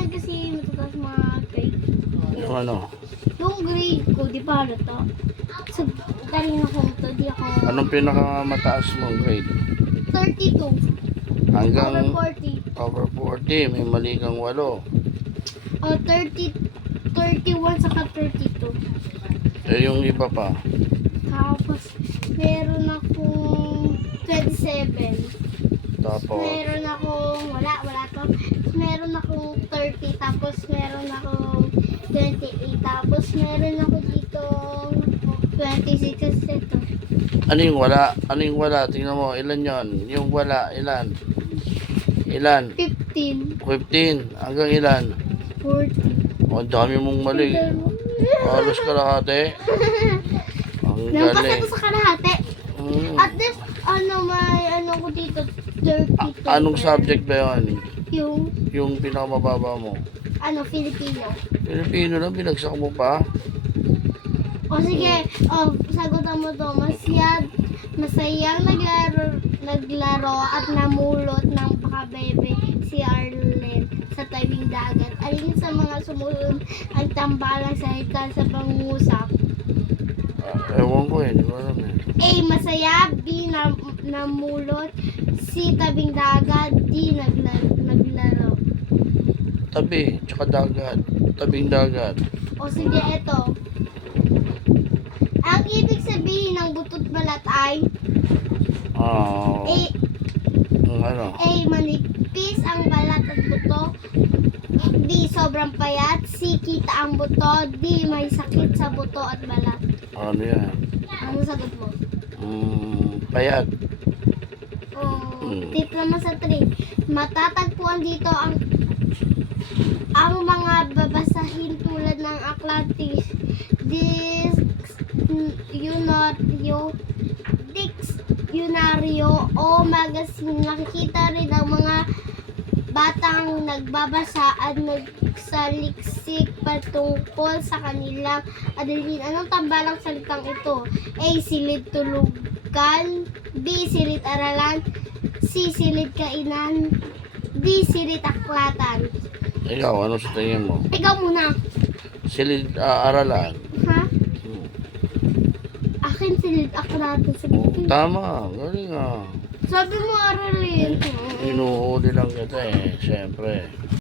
yan kasi matataas mga grade. Yung ano? Yung grade ko, di ba halata? So, kanina ko ito, di ako... Anong pinakamataas mong grade? 32. Hanggang Over 40. over 40, may mali kang 8. O, 31 saka 32. Eh, yung iba pa. Tapos, meron akong 27. Tapos, Meron akong, wala to. Meron akong 30, tapos meron akong 28, tapos meron ako dito 26 kasi ito. ano yung wala? Ano yung wala? Tingnan mo, ilan yon? Yung wala, ilan? Ilan? 15, 15. Hanggang ilan? 40. Oh, ang dami mong mali. Halos kalahati. Ang Nangpas galing. ako sa kalahati. Mm. At least, may ano ko dito, 32. Anong subject ba yun? Yung, Yung pinakamababa mo? Filipino. Pilipino lang, binagsak mo pa? O sige, sagutan mo to. Masayang naglaro at namulot ng pakabebe si Arlen sa tabing dagat. Alin sa mga sumunod ang tambalang salita sa pangusap? Ewan ko eh, di ko alam eh. A. Masaya. B. Namulot. C. Tabing dagat. D. Naglaro. Tabi, tsaka dagat. Tabing dagat. O sige, eto. Ang ibig sabihin ng butot balat ay Ah, A. ano? A. Manipis ang balat at buto. B. Sobrang payat. C. Kita ang buto. D. May sakit sa buto at balat. Ano yan? Ano sagot mo? Payat. Tip naman sa 3. Matatagpuan dito ang mga babasahin tulad ng Atlantis, Dictionaryo o magazine. Nakikita rin ang mga batang nagbabasa at nagsaliksik patungkol sa kanilang adalhin. Anong tambalang salitang ito? A. Silid tulugan. B. Silid aralan. C. Silid kainan. D. Silid aklatan. Ikaw, ano sa tingin mo? Ikaw muna. Silid aralan. Ha? Akin silid aklatan. Oh, tama, galing ah. Sabi mo aralin. Inuhuli lang kita eh, siyempre.